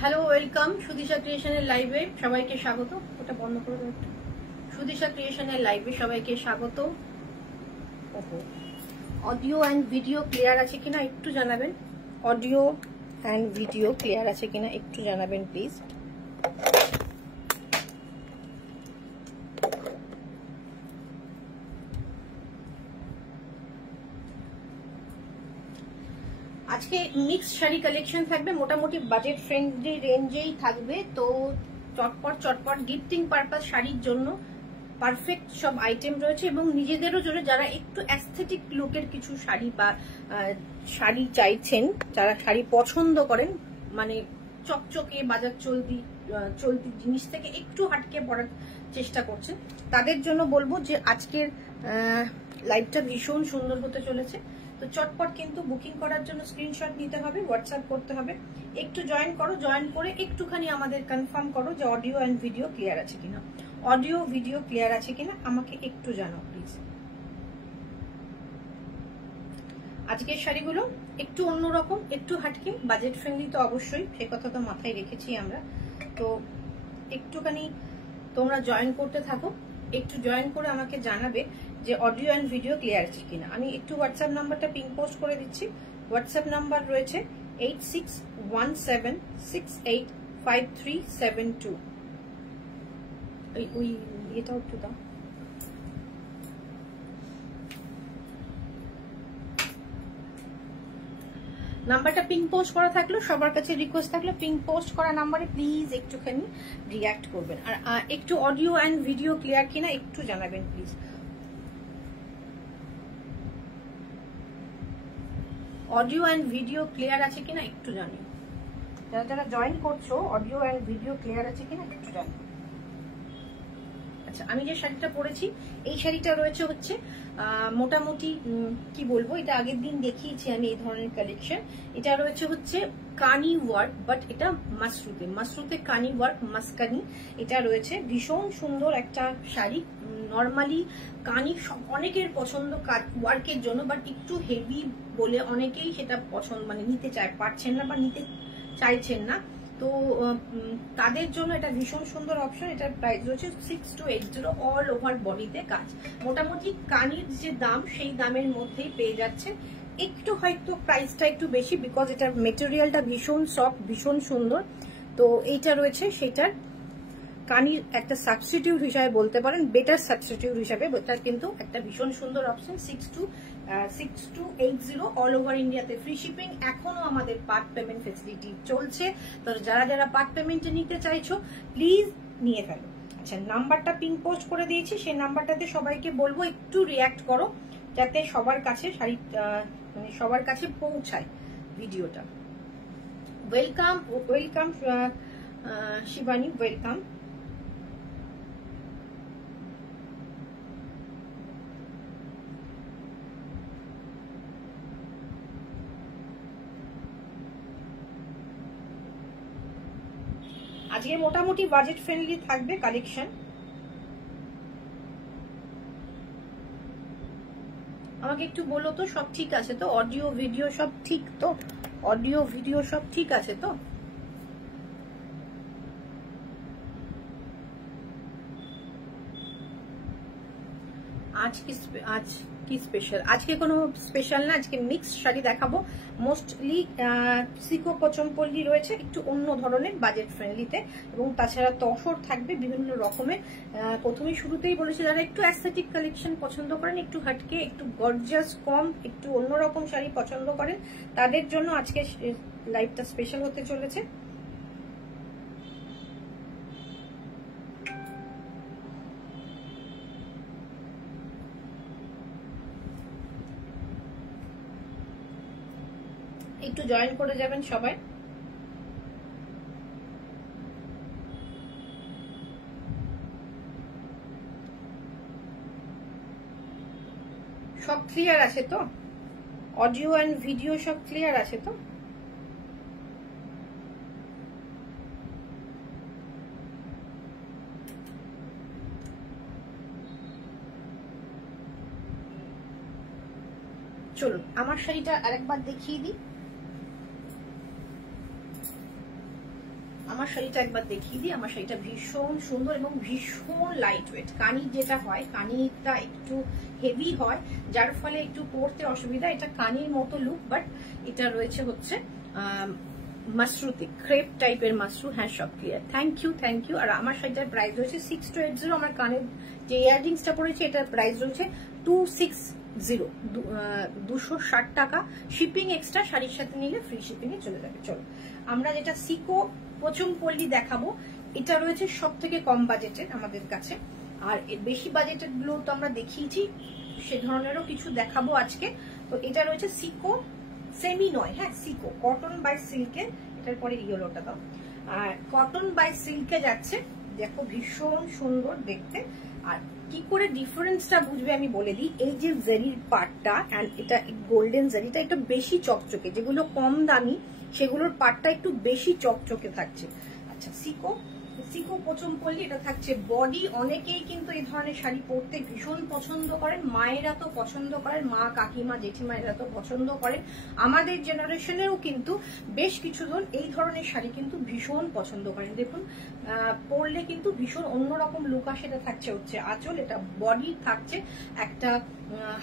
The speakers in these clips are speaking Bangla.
হ্যালো, ওয়েলকাম সুদিশা ক্রিয়েশনের লাইভে সবাইকে স্বাগত। ওটা বন্ধ করে দাও একটু। সুদিশা ক্রিয়েশনের লাইভে সবাইকে স্বাগত। অডিও অ্যান্ড ভিডিও ক্লিয়ার আছে কিনা একটু জানাবেন। অডিও অ্যান্ড ভিডিও ক্লিয়ার আছে কিনা একটু জানাবেন প্লিজ। আজকে মিক্স শাড়ি কালেকশন থাকবে, মোটামুটি বাজেট ফ্রেন্ডলি রেঞ্জেই থাকবে। তো চটপট চটপট গিফটিং পারপাস শাড়ির জন্য পারফেক্ট সব আইটেম রয়েছে এবং নিজেদেরও জন্য যারা একটু অ্যাস্থেটিক লুকের কিছু শাড়ি বা শাড়ি চাইছেন, যারা শাড়ি পছন্দ করেন, মানে চকচকে বাজার চলতি জিনিস থেকে একটু হাটকে পড়ার চেষ্টা করছেন, তাদের জন্য বলবো যে আজকের লাইভটা ভীষণ সুন্দর হতে চলেছে। তো চটপট কিন্তু বুকিং করার জন্য স্ক্রিনশট নিতে হবে, হোয়াটসঅ্যাপ করতে হবে, একটু জয়েন করো, জয়েন করে একটুখানি আমাদের কনফার্ম করো যে অডিও অ্যান্ড ভিডিও ক্লিয়ার আছে কিনা। অডিও ভিডিও ক্লিয়ার আছে কিনা আমাকে একটু জানাও প্লিজ। আজকের শাড়িগুলো একটু অন্যরকম, একটু হাটকে, বাজেট ফ্রেন্ডলি তো অবশ্যই, সে কথা তো মাথায় রেখেছি আমরা। তো একটুখানি তোমরা জয়েন করতে থাকো, একটু জয়েন করে আমাকে জানাবে যে অডিও অ্যান্ড ভিডিও ক্লিয়ার আছে কিনা। আমি একটু হোয়াটসঅ্যাপ নাম্বারটা পিন পোস্ট করে দিচ্ছি। হোয়াটসঅ্যাপ নাম্বার রয়েছে 8617685372। ওই এটাও একটু দাও। নাম্বারটা পিং পোস্ট করা থাকলো, সবার কাছে রিকোয়েস্ট থাকলো পিং পোস্ট করা নাম্বারে প্লিজ একটুখানি রিঅ্যাক্ট করবেন, আর একটু অডিও অ্যান্ড ভিডিও ক্লিয়ার কিনা একটু জানাবেন please. Audio and video clear আছে কিনা একটু জানি। যারা যারা জয়েন করছো অডিও অ্যান্ড ভিডিও ক্লিয়ার আছে কিনা একটু জানি। আচ্ছা, আমি যে শাড়িটা পরেছি এই শাড়িটা রয়েছে হচ্ছে মোটামুটি কি বলবো, এটা আগের দিন দেখিয়েছি আমি এই ধরনের কালেকশন। এটা রয়েছে হচ্ছে কানি ওয়ার্ক, বাট এটা মাসরুতে কানি ওয়ার্ক, মাসকানি। এটা রয়েছে ভীষণ সুন্দর একটা শাড়ি। নর্মালি কানি অনেকের পছন্দ ওয়ার্কের জন্য, বাট একটু হেভি বলে অনেকেই সেটা পছন্দ, মানে নিতে পারছেন না বা নিতে চাইছেন না। তো তাদের জন্য এটা ভীষণ সুন্দর অপশন। এটার প্রাইস রয়েছে 6280, অল ওভার বডিতে কাজ। মোটামুটি কানির যে দাম সেই দামের মধ্যেই পেয়ে যাচ্ছে। একটু হয়তো প্রাইসটা একটু বেশি, বিকজ এটার মেটেরিয়ালটা ভীষণ সফট, ভীষণ সুন্দর। তো এইটা রয়েছে সেটার কানির একটা সাবস্টিটিউট হিসাবে বলতে পারেন, বেটার সাবস্টিটিউট হিসাবে। এটা কিন্তু একটা ভীষণ সুন্দর অপশন। 6280 অল ওভার ইন্ডিয়াতে ফ্রি শিপিং। এখনো আমাদের পার্ট পেমেন্ট ফেসিলিটি চলছে, তো যারা যারা পার্ট পেমেন্টে নিতে চাইছো প্লিজ নিয়ে ফেলো। আচ্ছা, নাম্বারটা পিং পোস্ট করে দিয়েছি, সেই নাম্বারটাতে সবাইকে বলবো একটু রিঅ্যাক্ট করো, যাতে সবার কাছে শাড়ি মানে সবার কাছে পৌঁছায় ভিডিওটা। Welcome welcome Shivani, welcome. আজকে মোটামুটি বাজেট ফ্রেন্ডলি থাকবে কালেকশন। আমাকে একটু বলো তো সব ঠিক আছে তো? অডিও ভিডিও সব ঠিক তো? অডিও ভিডিও সব ঠিক আছে তো? আজ কি স্পেশাল? আজকে কোনো স্পেশাল না, আজকে মিক্স শাড়ি দেখাবো। মোস্টলি সিকো কচমপল্লি রয়েছে, একটু অন্য ধরনের বাজেট ফ্রেন্ডলিতে, এবং তাছাড়া তসর থাকবে বিভিন্ন রকমের। প্রথমে শুরুতেই বলেছি যারা একটু অ্যাস্থেটিক কালেকশন পছন্দ করেন, একটু হাটকে, একটু গর্জিয়াস কম, একটু অন্যরকম শাড়ি পছন্দ করেন, তাদের জন্য আজকে লাইভটা স্পেশাল হতে চলেছে। একটু জয়েন করে যাবেন সবাই। সব ক্লিয়ার আছে তো? অডিও এন্ড ভিডিও সব ক্লিয়ার আছে তো? চলুন আমার শাড়িটা আরেকবার দেখিয়ে দিই। আমার শাড়িটা একবার দেখিয়ে দিই। আমার শাড়িটা ভীষণ সুন্দর এবং ভীষণ লাইট ওয়েট। কানি যেটা হয়, কানিটা একটু হেভি হয়, যার ফলে একটু পরতে অসুবিধা। এটা কানির মতো লুক, বাট এটা রয়েছে হচ্ছে মাশরুতে, ক্রেপ টাইপের মাশরু। হ্যাঁ, সব ক্লিয়ার। Thank you. আর আমার শাড়িটার প্রাইস রয়েছে 6280। আমার কানের যে ইয়াররিংসটা পড়েছে এটার প্রাইস রয়েছে 260, 260 টাকা। শিপিং এক্সট্রা, শাড়ির সাথে নিলে ফ্রি শিপিং এ চলে যাবে। চলো আমরা যেটা সিকো পোচমপল্লী দেখাবো, এটা রয়েছে সব থেকে কম বাজেটের আমাদের কাছে। আর বেশি বাজেটের গুলো তো আমরা দেখিয়েছি, সে ধরনেরও কিছু দেখাবো আজকে। তো এটা রয়েছে সিকো সেমি নয়, হ্যাঁ সিকো কটন বাই সিল্কে। এটার পরে ইয়েলোটা দাও। আর কটন বাই সিল্কে যাচ্ছে, দেখো ভীষণ সুন্দর দেখতে। আর কি করে ডিফারেন্সটা বুঝবে আমি বলে দিই। এই যে জারির পার্টটা এন্ড এটা গোল্ডেন জারিটা একটু বেশি চকচকে, যেগুলো কম দামি সেগুলোর পার্টটা একটু বেশি চকচকে থাকছে। আচ্ছা, সিকো পোচমপল্লী, এটা থাকছে বডি। অনেকেই কিন্তু এই ধরনের শাড়ি পরতে ভীষণ পছন্দ করেন, মায়েরা তো পছন্দ করেন, মা কাকিমা জেঠিমা এরা তো পছন্দ করেন। আমাদের জেনারেশনেও কিন্তু বেশ কিছুজন এই ধরনের শাড়ি কিন্তু ভীষণ পছন্দ করেন। দেখুন পরলে কিন্তু ভীষণ অন্যরকম লুক আসে। এটা থাকছে হচ্ছে আঁচল, এটা বডি থাকছে একটা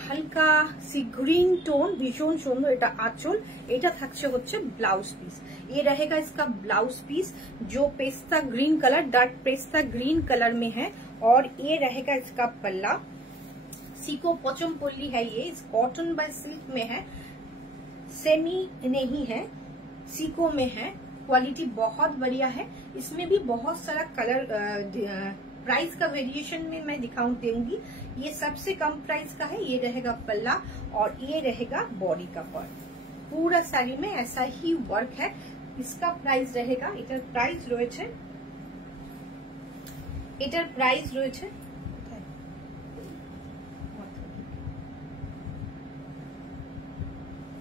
হালকা সি গ্রিন টোন, ভীষণ সুন্দর এটা आंचल। এটা থাকছে হচ্ছে ब्लाउज पीस। ये रहेगा इसका ब्लाउज पीस जो pista green colour, dark pista green colour में है। और ये रहेगा इसका पल्ला। सीको पोचमपल्ली है ये, इस कॉटन बाय सिल्क में है, सेमी नहीं है, सीको में है। क्वालिटी बहुत बढ़िया है। इसमें भी बहुत सारा कलर, प्राइस का वेरिएशन में मैं दिखाऊंगी। ये सबसे कम प्राइस का है। ये रहेगा पल्ला और ये रहेगा बॉडी का पार्ट। पूरा साड़ी में ऐसा ही वर्क है। इसका प्राइस रहेगा, इधर प्राइस রয়েছে, এটার প্রাইস রয়েছে,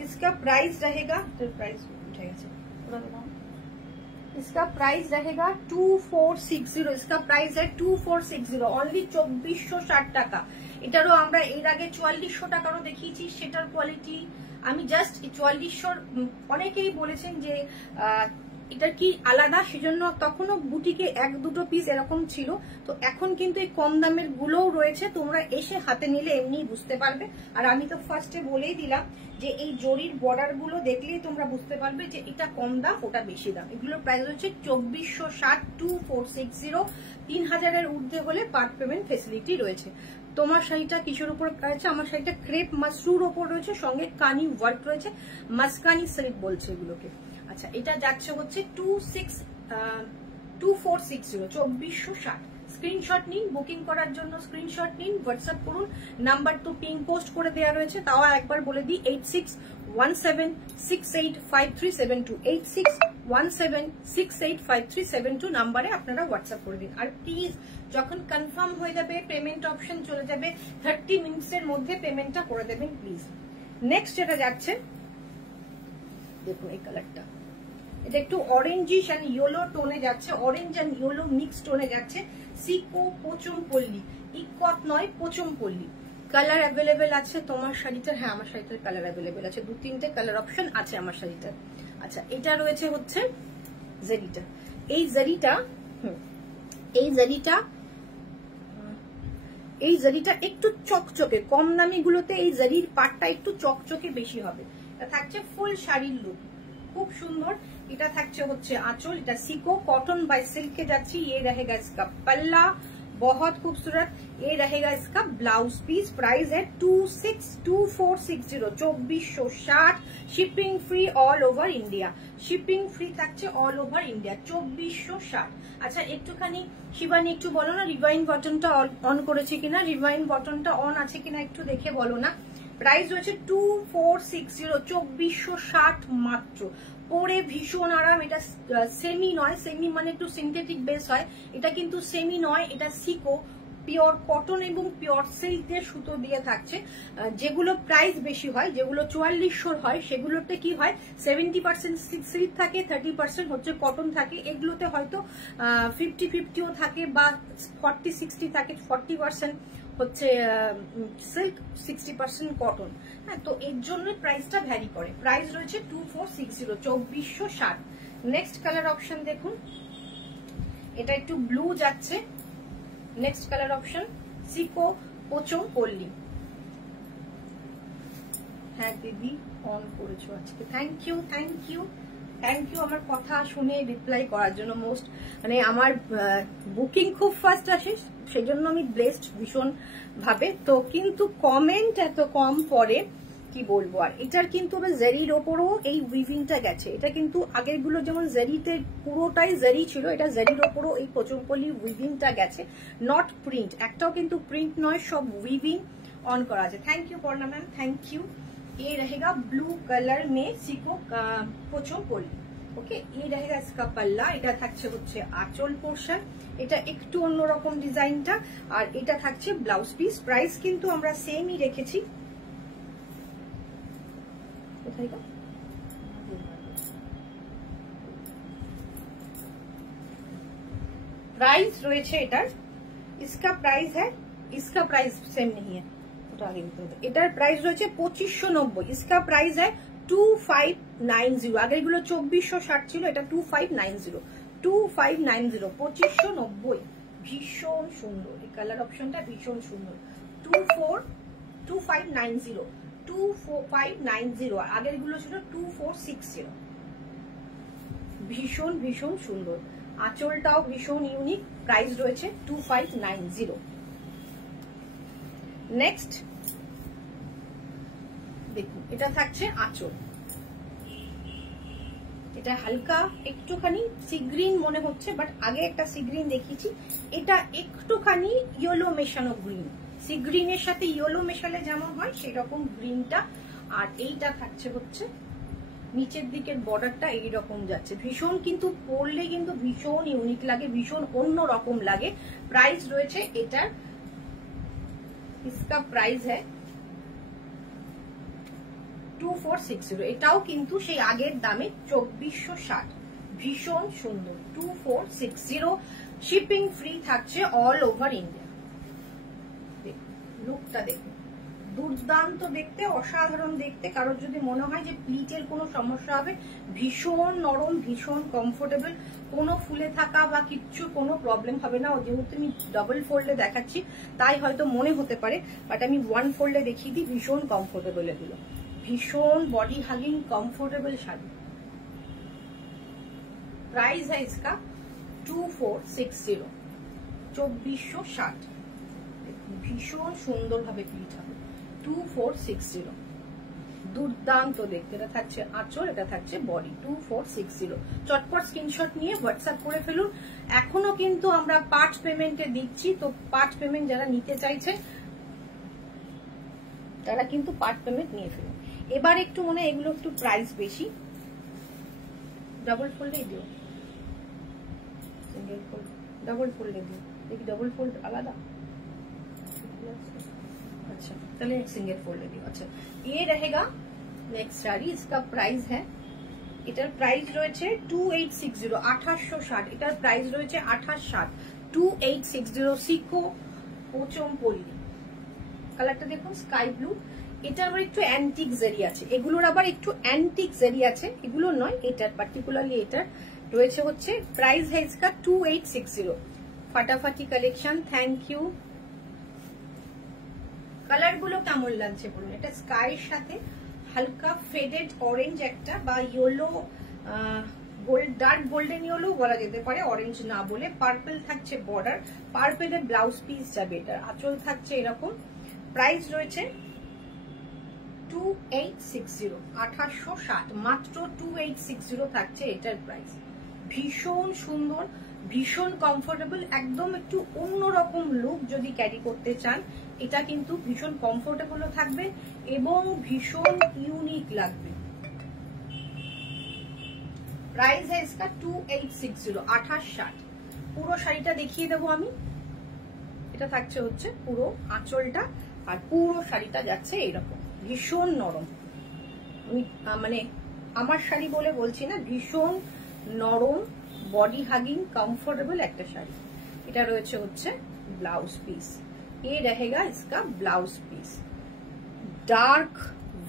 इसका प्राइस रहेगा, इधर प्राइस उठा গেছে, इसका प्राइस रहेगा 2460। इसका प्राइस है 2460, অনলি 2460 টাকা। এটারও আমরা এর আগে 4400 টাকারও দেখিয়েছি, সেটার কোয়ালিটি আমি জাস্ট 4400। অনেকেই বলেছেন যে এটা কি আলাদা, সেজন্য তখনও বুটিকে এক দুটো পিস এরকম ছিল। তো এখন কিন্তু এই কম দামের গুলোও রয়েছে, তোমরা এসে হাতে নিলে এমনি বুঝতে পারবে। আর আমি তো ফার্স্টে বলেই দিলাম যে এই জরির বর্ডার গুলো দেখলেই তোমরা বুঝতে পারবে যে এটা কম দাম ওটা বেশি দাম। এগুলোর প্রাইস হচ্ছে 2460, 2460। 3000 এর ঊর্ধ্বে হলে পার্ট পেমেন্ট ফেসিলিটি রয়েছে। তোমার শাড়িটা কিসের উপর আছে? আমার শাড়িটা ক্রেপ মাশরুর উপর রয়েছে, সঙ্গে কানি ওয়ার্ক রয়েছে, মাসকানি সিল্ক বলছে এগুলোকে। আচ্ছা, এটা যাচ্ছে হচ্ছে 2460, 2460। স্ক্রিনশট নিন, বুকিং করার জন্য স্ক্রিনশট নিন, হোয়াটসঅ্যাপ করুন। নাম্বার তো পিং পোস্ট করে দেওয়া রয়েছে, তাও একবার বলে দিই 8617685372, 8617685372 নাম্বারে আপনারা হোয়াটসঅ্যাপ করে দিন। আর প্লিজ যখন কনফার্ম হয়ে যাবে, পেমেন্ট অপশন চলে যাবে, 30 মিনিটসের মধ্যে পেমেন্টটা করে দেবেন প্লিজ। নেক্সট যেটা যাচ্ছে, দেখুন এই কালারটা, এটা একটু অরেঞ্জিশ এন্ড ইয়েলো টোনে যাচ্ছে, অরেঞ্জ এন্ড ইয়েলো মিক্স টোনে যাচ্ছে। সিকো পোচমপল্লী, ইকত নয় পোচমপল্লী। কালার অ্যাভেলেবেল আছে তোমার শাড়িটার? হ্যাঁ, আমার শাড়িটার কালার অ্যাভেলেবেল আছে, 2-3টে কালার অপশন আছে আমার শাড়িটার। আচ্ছা, এটা রয়েছে হচ্ছে জারিটা। এই জারিটা একটু চকচকে, কম দামি গুলোতে এই জারির পাটটা একটু চকচকে বেশি হবে। এটা থাকছে ফুল শাড়ির লুক, খুব সুন্দর। এটা থাকছে হচ্ছে आंचल, এটা সিকো कॉटन बाय सिल्क के जाच्छी। ये रहेगा इसका पल्ला, बहुत खूबसूरत। ये रहेगा इसका ब्लाउज पीस। प्राइस है 2460, 2460। Shipping free all over India, shipping free থাকছে অল ওভার ইন্ডিয়া, 2460। আচ্ছা, একটুখানি শিবানী একটু বলো না রিভাইন বাটনটা অন করেছে কিনা, রিভাইন বাটনটা অন আছে কিনা একটু দেখে বলো না। প্রাইস রয়েছে 2460, 2460 মাত্র। পরে ভীষণ আরাম। এটা সেমি নয়, সেমি মানে একটু সিনথেটিক বেস হয়, এটা কিন্তু সেমি নয়, এটা সিকো পিওর কটন এবং পিওর সিল্কের সুতো দিয়ে থাকছে। যেগুলো প্রাইস বেশি হয়, যেগুলো 4400 হয়, সেগুলোতে কি হয় 70% সিল্ক থাকে, 30% হচ্ছে কটন থাকে। এগুলোতে হয়তো 50-50ও থাকে বা 40-60 থাকে, 40% হচ্ছে সিল্ক, 60% কটন। হ্যাঁ, তো এর জন্য প্রাইসটা ভ্যারি করে। প্রাইস রয়েছে 2460, 2460। নেক্সট কালার অপশন দেখুন, এটা একটু ব্লু যাচ্ছে। নেক্সট কালার অপশন সিকো পোচম পল্লী। হ্যাঁ দিদি অন করেছো আজকে, thank you thank you thank you আমার কথা শুনে রিপ্লাই করার জন্য। মোস্ট মানে আমার বুকিং খুব ফাস্ট আসে, সেই জন্য আমি ব্লেসড ভীষণ ভাবে। তো কিন্তু কমেন্ট এত কম পড়ে কি বলবো। আর এটার কিন্তু জেরির ওপরও এই উইভিংটা গেছে। এটা কিন্তু আগের গুলো যেমন জেরিতে পুরোটাই জেরি ছিল, এটা জেরির ওপরও এই পোচমপল্লী উইভিংটা গেছে, নট প্রিন্ট। একটাও কিন্তু প্রিন্ট নয়, সব উইভিং অন করা আছে। Thank you Parna ma'am, thank you. ये रहेगा ब्लू कलर में सिको पोचमपल्ली। ওকে, এই रहेगा इसका पल्ला। এটা থাকছে হচ্ছে আঁচল পোর্শন, এটা একটু অন্যরকম ডিজাইনটা। আর এটা থাকছে ব্লাউজ পিস। প্রাইস কিন্তু আমরা সেমই রেখেছি। কোথায় গো? प्राइस রয়েছে এটার, इसका प्राइस है, इसका प्राइस सेम नहीं है, এটার প্রাইস রয়েছে 2590। इसका प्राइस है 2590। আগের গুলো 2460 ছিল, এটা 2590, 2590, 2590। ভীষণ সুন্দর এই কালার অপশনটা, ভীষণ সুন্দর। 2590, 2590। আগের গুলো ছিল 2460। ভীষণ ভীষণ সুন্দর, আঁচলটাও ভীষণ ইউনিক। প্রাইস রয়েছে 2590। নেক্সট দেখুন, এটা থাকছে আঁচল। এটা হালকা একটুখানি সি গ্রিন মনে হচ্ছে, বাট আগে একটা সি গ্রিন দেখিয়েছি, এটা একটুখানি ইয়েলো মেশানো গ্রিন। সি গ্রিনের সাথে ইয়েলো মেশালে যেমন হয় সেই রকম গ্রিনটা। আর এইটা থাকছে হচ্ছে নিচের দিকের বর্ডারটা এইরকম যাচ্ছে। ভীষণ কিন্তু পরলে কিন্তু ভীষণ ইউনিক লাগে, ভীষণ অন্য রকম লাগে। প্রাইস রয়েছে এটার, इसका प्राइस है 2460। এটাও কিন্তু সেই আগের দামে 2460। ভীষণ সুন্দর, 2460। শিপিং ফ্রি থাকছে অল ওভার ইন্ডিয়া। লুকটা দেখুন, দুর্দান্ত দেখতে, অসাধারণ দেখতে। কারোর যদি মনে হয় যে প্লিটের কোনো সমস্যা হবে, ভীষণ নরম, ভীষণ কমফোর্টেবল, কোনো ফুলে থাকা বা কিচ্ছু কোনো প্রবলেম হবে না। যেহেতু আমি ডাবল ফোল্ডে দেখাচ্ছি তাই হয়তো মনে হতে পারে, বাট আমি ওয়ান ফোল্ডে দেখিয়ে দিই। ভীষণ কমফোর্টেবল, এগুলো ভীষণ body hugging comfortable sari. Price है इसका 2460, 2460। ভীষণ সুন্দর ভাবে প্লিট হবে, 2460। দুর্দান্ত দেখতে। এটা থাকছে আঁচল, এটা থাকছে বডি, 2460। চটপট স্ক্রিনশট নিয়ে হোয়াটসঅ্যাপ করে ফেলুন। এখনো কিন্তু আমরা পার্ট পেমেন্টে দিচ্ছি, তো পার্ট পেমেন্ট যারা নিতে চাইছে তারা কিন্তু পার্ট পেমেন্ট নিয়ে ফেলুন। এবার একটু মনে হয় এগুলো একটু প্রাইস বেশি। ডাবল ফোল্ডেই দিও, সিঙ্গেল ফোল্ড, ডাবল ফোল্ডে দিও। দেখি ডাবল ফোল্ড আলাদা, अच्छा चलिए एक सिंगल फोल्ड ले दियो। अच्छा, ये रहेगा नेक्स्ट साड़ी। इसका प्राइस है, এটার প্রাইস রয়েছে 2860, 2860। এটার প্রাইস রয়েছে 2860, 2860। সিকো পোচমপল্লী। কালারটা দেখুন স্কাই ব্লু। এটার আবার একটু অ্যান্টিক জেরি আছে, এগুলোর আবার একটু অ্যান্টিক জেরি আছে, এগুলো নয়। এটার পার্টিকুলারলি এটার রয়েছে হচ্ছে প্রাইস है इसका 2860। ফাটাফাটি কালেকশন, থ্যাংক ইউ। কালার গুলো কেমন লাগছে বলুন। এটা স্কাইয়ের সাথে হালকা ফেডেড অরেঞ্জ একটা, বা yellow, gold, dark golden yellow বলা যেতে পারে, অরেঞ্জ না বলে। পার্পল থাকছে বর্ডার, পার্পেলের ব্লাউজ পিস যাবে। এটার আঁচল থাকছে এরকম। প্রাইস রয়েছে 2860, 2860। মাত্র 2860 থাকছে এটার প্রাইস। ভীষণ সুন্দর, ভীষণ কমফোর্টেবল, একদম একটু অন্যরকম লুক যদি ক্যারি করতে চান, এটা কিন্তু ভীষণ কমফোর্টেবলও থাকবে এবং ভীষণ ইউনিক লাগবে। প্রাইস है इसका 2860, 2860। পুরো শাড়িটা দেখিয়ে দেবো আমি। এটা থাকছে হচ্ছে পুরো আঁচলটা, আর পুরো শাড়িটা যাচ্ছে এইরকম। ভীষণ নরম, মানে আমার শাড়ি বলে বলছি না, ভীষণ নরম, বডি হাগিং কমফোর্টেবল একটা শাড়ি। এটা রয়েছে হচ্ছে ব্লাউজ পিস। ये रहेगा इसका blouse piece, dark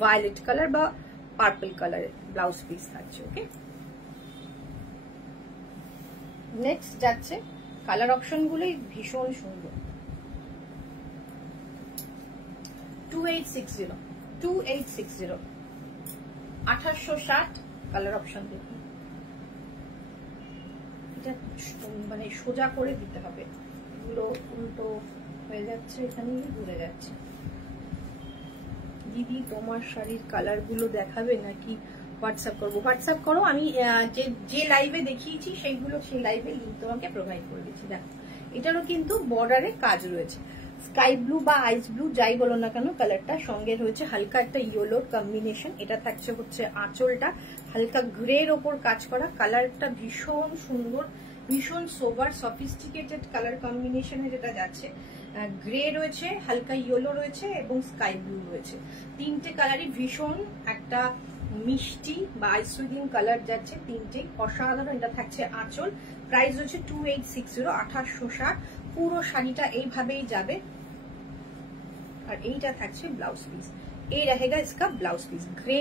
violet colour বা পার্পল কালারের ব্লাউজ পিস থাকছে। ওকে, নেক্সট যাচ্ছে কালার অপশন গুলোই ভীষণ সুন্দর। 2860 2860 কালার অপশন দেখুন। এটা মানে সোজা করে দিতে হবে, এগুলো উল্টো হয়ে যাচ্ছে, এখানেই ঘুরে যাচ্ছে। দিদি তোমার শাড়ির কালার গুলো দেখাবে নাকি হোয়াটসঅ্যাপ করবো? হোয়াটসঅ্যাপ করো, আমি যে লাইভে দেখিয়েছি সেইগুলো সেই লাইভে লিঙ্ক তোমাকে প্রোভাইড করে দিচ্ছি। দেখো এটারও কিন্তু বর্ডারে কাজ রয়েছে, স্কাই ব্লু বা আইস ব্লু যাই বলো না কেন কালারটা, সঙ্গে রয়েছে হালকা একটা ইয়েলোর কম্বিনেশন। এটা থাকছে হচ্ছে আঁচলটা হালকা গ্রের ওপর কাজ করা, কালারটা ভীষণ সুন্দর, ভীষণ সোবার সফিস্টিকেটেড কালার কম্বিনেশনে যেটা যাচ্ছে। গ্রে রয়েছে, হালকা ইয়েলো রয়েছে এবং স্কাই ব্লু রয়েছে, তিনটে কালারই ভীষণ একটা মিষ্টি বা আইসুইডিং কালার যাচ্ছে, তিনটে অসাধারণ। এটা থাকছে আঁচল, প্রাইস হচ্ছে 2860 2860। পুরো শাড়িটা এইভাবেই যাবে। और এইটা থাকছে ब्लाउज पीस, ये रहेगा इसका ब्लाउज पीस ग्रे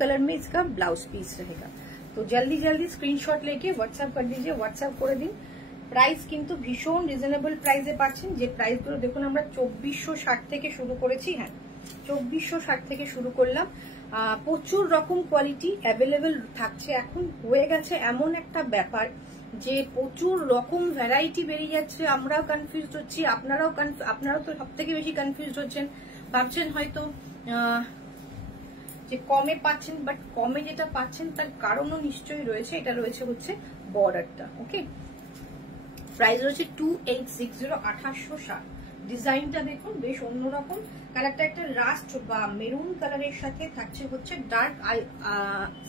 कलर में इसका ब्लाउज पीस रहेगा। तो जल्दी जल्दी स्क्रीनशॉट लेके व्हाट्सएप कर दीजिए, व्हाट्सएप করে দিন। প্রাইস কিন্তু ভীষণ রিজনেবল প্রাইসে পাচ্ছেন, যে প্রাইসগুলো দেখুন আমরা 2460 থেকে শুরু করেছি। হ্যাঁ 2460 থেকে শুরু করলাম। প্রচুর রকম কোয়ালিটি অ্যাভেলেবেল থাকছে, এখন হয়ে গেছে এমন একটা ব্যাপার যে প্রচুর রকম ভ্যারাইটি বেরিয়ে যাচ্ছে, আমরাও কনফিউজ হচ্ছি, আপনারাও তো সব থেকে বেশি কনফিউজ হচ্ছেন, ভাবছেন হয়তো যে কমে পাচ্ছেন, বাট কমে যেটা পাচ্ছেন তার কারণও নিশ্চয়ই রয়েছে। এটা রয়েছে হচ্ছে বর্ডারটা। ওকে, প্রাইস রয়েছে 2860 2860। ডিজাইনটা দেখুন বেশ অন্যরকম, কালারটা একটা রাস্ট বা মেরুন কালারের সাথে থাকছে হচ্ছে dark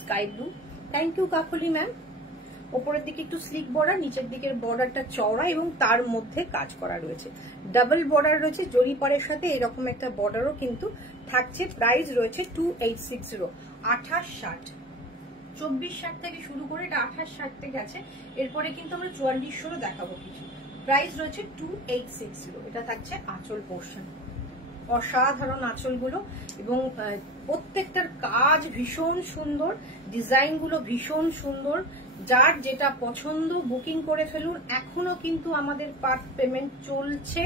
sky blue. Thank you Kakuli ma'am. উপরের দিকে একটু স্লিক বর্ডার, নিচের দিকের বর্ডারটা চওড়া এবং তার মধ্যে কাজ করা রয়েছে, ডাবল বর্ডার রয়েছে জরি পাড়ের সাথে, এরকম একটা বর্ডারও কিন্তু থাকছে। প্রাইস রয়েছে 2860 2860। 2460 থেকে শুরু করে এটা 2860 থেকে আছে, এরপরে কিন্তু আমরা 4400 দেখাবো কিছু। প্রাইস রয়েছে 2860। এটা থাকছে আঁচল পোর্শন, অসাধারণ আঁচলগুলো এবং প্রত্যেকটার কাজ ভীষণ সুন্দর, ডিজাইনগুলো ভীষণ সুন্দর। যার যেটা পছন্দ বুকিং করে ফেলুন। এখনো কিন্তু আমাদের পার্ট পেমেন্ট চলছে,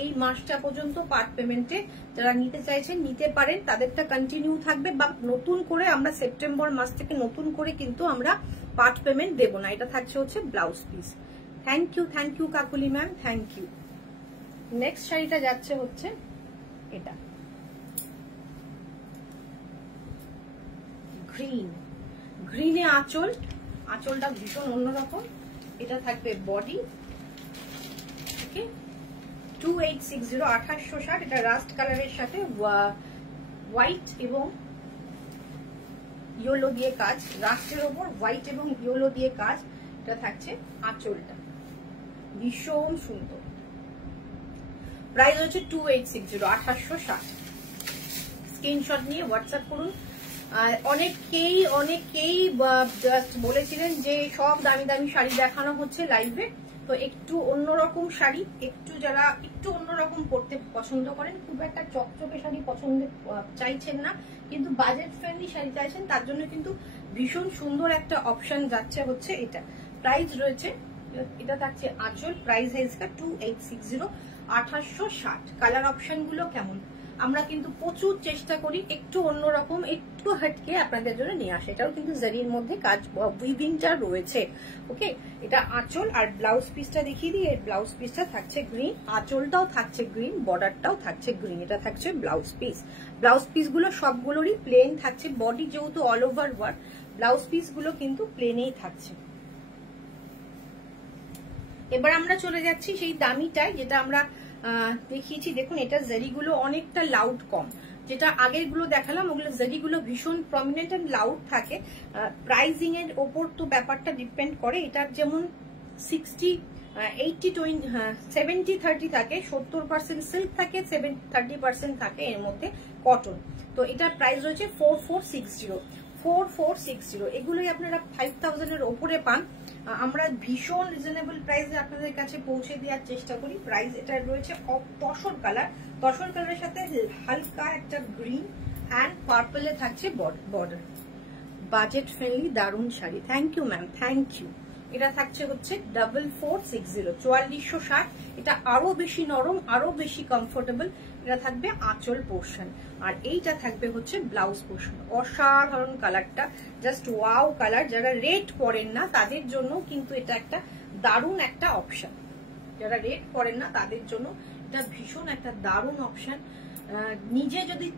এই মাসটা পর্যন্ত পার্ট পেমেন্টে যারা নিতে চাইছেন নিতে পারেন, তাদেরটা কন্টিনিউ থাকবে। বা নতুন করে আমরা সেপ্টেম্বর মাস থেকে নতুন করে কিন্তু আমরা পার্ট পেমেন্ট দেবো না। এটা থাকছে হচ্ছে blouse piece. Thank you Kakuli ma'am, thank you. Next শাড়িটা যাচ্ছে হচ্ছে এটা গ্রিনে আঁচলটা ভীষণ অন্যরকম। এটা থাকবে বডি। ওকে, 2860 2860। এটা রাস্ট কালারের সাথে হোয়াইট এবং ইয়েলো দিয়ে কাজ, রাস্টের ওপর হোয়াইট এবং ইয়েলো দিয়ে কাজ। এটা থাকছে আঁচলটা, ভীষণ সুন্দর। প্রাইস হচ্ছে 2860 2860। স্ক্রিনশট নিয়ে হোয়াটসঅ্যাপ করুন। অনেকেই জাস্ট বলেছিলেন যে সব দামি দামি শাড়ি দেখানো হচ্ছে লাইভে, তো একটু অন্যরকম শাড়ি, যারা একটু অন্যরকম পড়তে পছন্দ করেন, খুব একটা চকচকে শাড়ি পছন্দ চাইছেন না, কিন্তু বাজেট ফ্রেন্ডলি শাড়ি চাইছেন, তার জন্য কিন্তু ভীষণ সুন্দর একটা অপশন যাচ্ছে হচ্ছে এটা। প্রাইস রয়েছে, এটা থাকছে আঁচল, প্রাইস হাইজটা 2860 2860। কালার অপশন গুলো কেমন, আমরা কিন্তু প্রচুর চেষ্টা করি একটু অন্যরকম, একটু হটকে আপনাদের জন্য নিয়ে আসে। এটাও কিন্তু জারির মধ্যে কাজ উইভিংটা রয়েছে। ওকে, এটা আঁচল। আর ব্লাউজ পিসটা দেখিয়ে দিই, এর ব্লাউজ পিসটা থাকছে গ্রিন, আঁচলটাও থাকছে গ্রিন, বর্ডারটাও থাকছে গ্রিন। এটা থাকছে ব্লাউজ পিস। ব্লাউজ পিস গুলো সবগুলোরই প্লেন থাকছে, বডি যেহেতু all over work, blouse piece গুলো কিন্তু প্লেনেই থাকছে। এবার আমরা চলে যাচ্ছি সেই দামিটায় যেটা আমরা দেখিয়েছি। দেখুন এটা জারিগুলো অনেকটা লাউড কম, যেটা আগের গুলো দেখালাম ওগুলো জারিগুলো ভীষণ প্রমিনেন্ট এন্ড লাউড থাকে। প্রাইজিং এর ওপর তো ব্যাপারটা ডিপেন্ড করে। এটার যেমন 70-30 থাকে, 70% সিল্ক থাকে, 30% থাকে এর মধ্যে কটন। তো এটার প্রাইস রয়েছে 4460। এগুলোই আপনারা 5000 এর ওপরে পান। আমরা ভীষণ রিজনেবল প্রাইসে আপনাদের কাছে পৌঁছে দেওয়ার চেষ্টা করি। প্রাইস এটা রয়েছে তসর কালারের সাথে হালকা একটা গ্রিন অ্যান্ড পার্পল এ থাকছে বর্ডার। বাজেট ফ্রেন্ডলি দারুণ শাড়ি। Thank you ma'am, thank you. এটা থাকছে হচ্ছে 4460, 4460। এটা আরো বেশি নরম, আরো বেশি কমফোর্টেবল। এটা থাকবে আঁচল পোর্শন, আর এইটা থাকবে হচ্ছে ব্লাউজ পোর্শন। অসাধারণ কালারটা, জাস্ট ওয়াও কালার। যারা রেড পরেন না তাদের জন্য কিন্তু এটা একটা দারুণ একটা অপশন। যারা রেড পরেন না তাদের জন্য এটা ভীষণ একটা দারুণ অপশন। নিজে যদি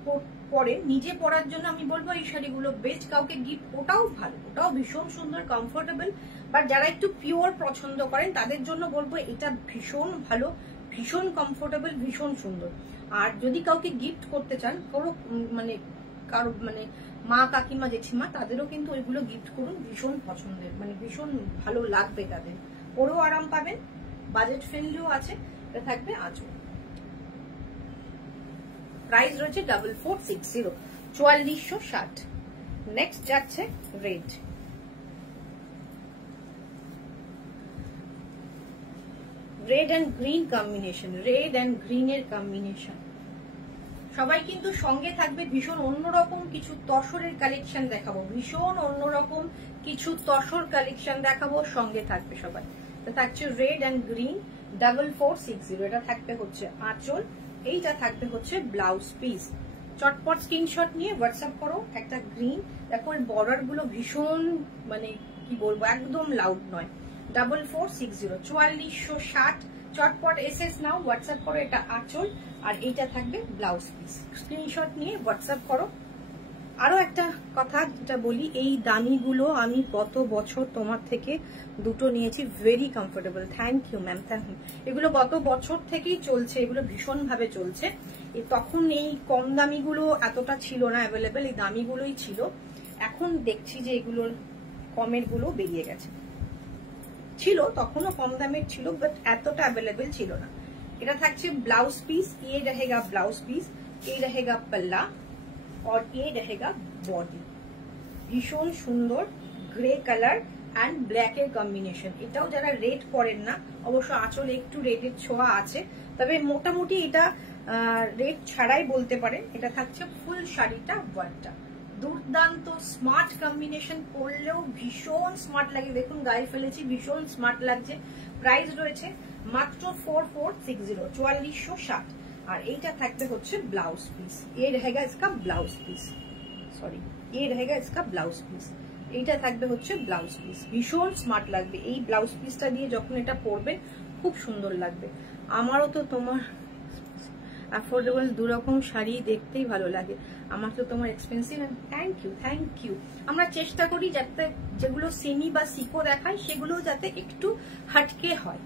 পরেন, নিজে পরার জন্য আমি বলবো এই শাড়িগুলো বেস্ট। কাউকে গিফট ওটাও ভালো, ওটাও ভীষণ সুন্দর, কমফোর্টেবল। বাট যারা একটু পিওর পছন্দ করেন তাদের জন্য বলবো এটা ভীষণ ভালো, ভীষণ কমফোর্টেবল, ভীষণ সুন্দর। আর যদি কাউকে গিফট করতে চান, কারো মা, কাকিমা, জেঠিমা, তাদেরও কিন্তু ওইগুলো গিফট করুন। ভীষণ পছন্দের, ভীষণ ভালো লাগবে তাদের, পরেও আরাম পাবেন, বাজেট ফ্রেন্ডলিও আছে। এটা থাকবে আঁচল। প্রাইস রয়েছে 4460, 4460। নেক্সট যাচ্ছে red. Red and green combination, red and গ্রিনের কম্বিনেশন। সবাই কিন্তু সঙ্গে থাকবে। ভীষণ অন্যরকম কিছু তসরের কালেকশন দেখাবো, ভীষণ অন্যরকম কিছু তসর কালেকশন দেখাবো, সঙ্গে থাকবে সবাই। এটা থাকছে রেড অ্যান্ড গ্রিন 4460। এটা থাকবে হচ্ছে আঁচল, এইটা থাকবে হচ্ছে ব্লাউজ পিস। চটপট স্ক্রিনশট নিয়ে হোয়াটসঅ্যাপ করো। একটা গ্রিন, দেখো বর্ডার গুলো ভীষণ কি বলবো, একদম লাউড নয়। 4460, 4460। চটপট এসএস নাও, হোয়াটসঅ্যাপ করো। এটা আঁচল, আর এইটা থাকবে ব্লাউজ পিস। স্ক্রিনশট নিয়ে হোয়াটসঅ্যাপ করো। আরো একটা কথা যেটা বলি, এই দামিগুলো আমি গত বছর তোমার থেকে দুটো নিয়েছি, very comfortable. Thank you ma'am, thank you. এগুলো গত বছর থেকেই চলছে, এগুলো ভীষণ ভাবে চলছে। তখন এই কম দামিগুলো এতটা ছিল না অ্যাভেলেবেল, এই দামিগুলোই ছিল। এখন দেখছি যে এগুলোর কমের গুলো বেরিয়ে গেছে। ছিল তখনও কম দামের ছিল, বাট এতটা অ্যাভেলেবেল ছিল না। এটা থাকছে ব্লাউজ পিস, ये रहेगा ब्लाउज पीस, ये रहेगा पल्ला, और ये रहेगा बॉडी। ভীষণ সুন্দর গ্রে কালার অ্যান্ড ব্ল্যাক এর কম্বিনেশন। এটাও যারা রেড পরেন না, অবশ্য আঁচলে একটু রেডের ছোঁয়া আছে, তবে মোটামুটি এটা রেড ছাড়াই বলতে পারেন। এটা থাকছে ফুল শাড়িটা ওয়ার্কটা, দুর্দান্ত স্মার্ট কম্বিনেশন। পরলেও ভীষণ স্মার্ট লাগে, দেখুন গায়ে ফেলেছি, ভীষণ স্মার্ট লাগছে। প্রাইস রয়েছে মাত্র 4460, 4460। আর এইটা থাকবে হচ্ছে ব্লাউজ পিস, ये रहेगा इसका ब्लाउज पीस, সরি ये रहेगा इसका ब्लाउज पीस। এইটা থাকবে হচ্ছে ব্লাউজ পিস, ভীষণ স্মার্ট লাগবে। এই ব্লাউজ পিসটা দিয়ে যখন এটা পরবেন খুব সুন্দর লাগবে। আমারও তো তোমার অ্যাফোর্ডেবল দুরকম শাড়ি দেখতেই ভালো লাগে, আমার তো তোমার expensive. Thank you, thank you. আমরা চেষ্টা করি যাতে যেগুলো সেমি বা সিকো দেখায় সেগুলো যাতে একটু হাটকে হয়।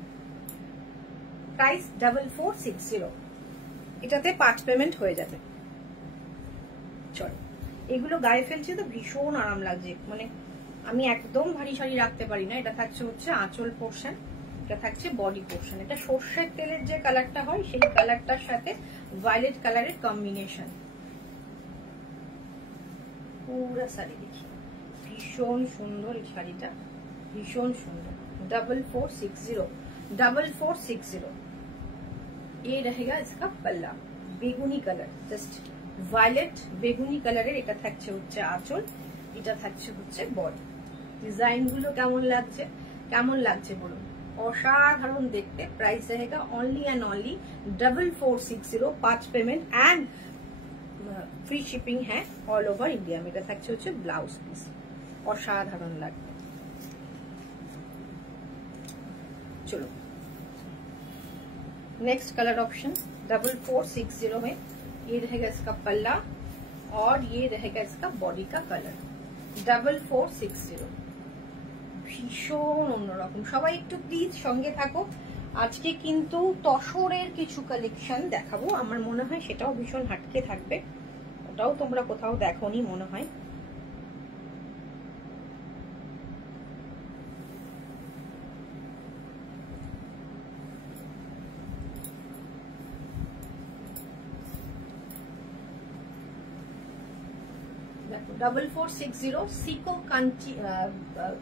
প্রাইস 4460। এটাতে 5 পেমেন্ট হয়ে যাবে। চলো, এগুলো গায়ে ফেলছি তো ভীষণ আরাম লাগছে, আমি একদম ভারী শাড়ি রাখতে পারি না। এটা থাকছে হচ্ছে আঁচল পোর্শন, এটা থাকছে বডি পোর্শন। এটা সর্ষের তেলের যে কালারটা হয় সেই কালারটার সাথে ভায়োলেট কালারের কম্বিনেশন। পুরা শাড়ি দেখি, ভীষণ সুন্দর এই শাড়িটা, ভীষণ সুন্দর। 4460, 4460। ये रहेगा इसका पल्ला, বেগুনি কালার, জাস্ট ভায়োলেট বেগুনি কালারের। এটা থাকছে হচ্ছে আঁচল, এটা থাকছে হচ্ছে বডি। ডিজাইন গুলো কেমন লাগছে, কেমন লাগছে বলুন, অসাধারণ দেখতে। প্রাইস रहेगा only and only 4460, 5 payment and free shipping হ্যাঁ অল ওভার ইন্ডিয়া। এটা থাকছে হচ্ছে ব্লাউজ পিস, অসাধারণ লাগবে। চলো नेक्स्ट कलर ऑप्शन 4460 में ये रहेगा इसका पल्ला, और ये रहेगा इसका बॉडी का कलर। 4460 ভীষণ অন্যরকম। সবাই একটু প্লিজ সঙ্গে থাকো। আজকে কিন্তু তসরের কিছু কালেকশন দেখাবো, আমার মনে হয় সেটাও ভীষণ হাটকে থাকবে, ওটাও তোমরা কোথাও দেখোনি মনে হয়। দেখো 4460 সিকো কাঞ্চি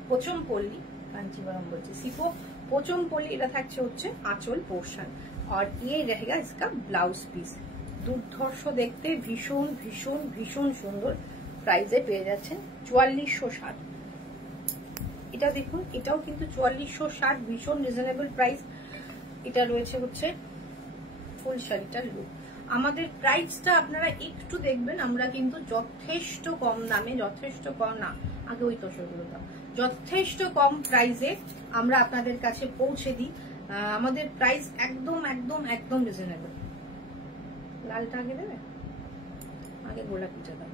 পোচমপল্লী, কাঞ্চিবরম বলছে, সিকো পোচমপল্লী। এটা থাকছে হচ্ছে আঁচল পোর্শন, আর ये रहेगा इसका ব্লাউজ পিস। দুর্ধর্ষ দেখতে, ভীষণ ভীষণ ভীষণ সুন্দর। প্রাইসে পেয়ে যাচ্ছেন 4460। এটা এইটা দেখুন, এটাও কিন্তু 4460, ভীষণ রিজনেবল প্রাইস। এটা রয়েছে হচ্ছে ফুল শাড়িটার লুক। আমাদের প্রাইসটা আপনারা একটু দেখবেন, আমরা কিন্তু যথেষ্ট কম দামে, যথেষ্ট কম না, আগে ওই তোষরগুলো দাম, যথেষ্ট কম প্রাইসে আমরা আপনাদের কাছে পৌঁছে দিই। আমাদের প্রাইস একদম একদম একদম রিজনেবল। লালটা আগে দেবে, আগে গোলাপিটা দাও।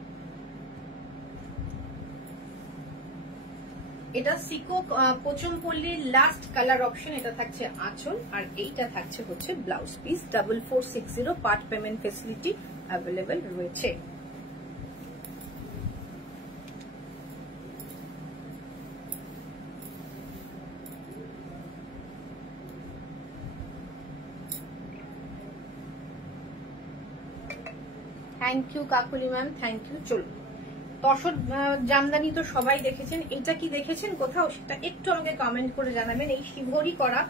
এটা সিকো পোচমপল্লির লাস্ট কালার অপশন। এটা থাকছে আঁচল, আর এইটা থাকছে হচ্ছে blouse piece. 4460 part payment facility available রয়েছে। Thank you Kakuli ma'am, thank you. চলুন, তসর জামদানি তো সবাই দেখেছেন, এটা কি দেখেছেন কোথাও সেটা একটু আমাকে কমেন্ট করে জানাবেন। এই শিভরি করা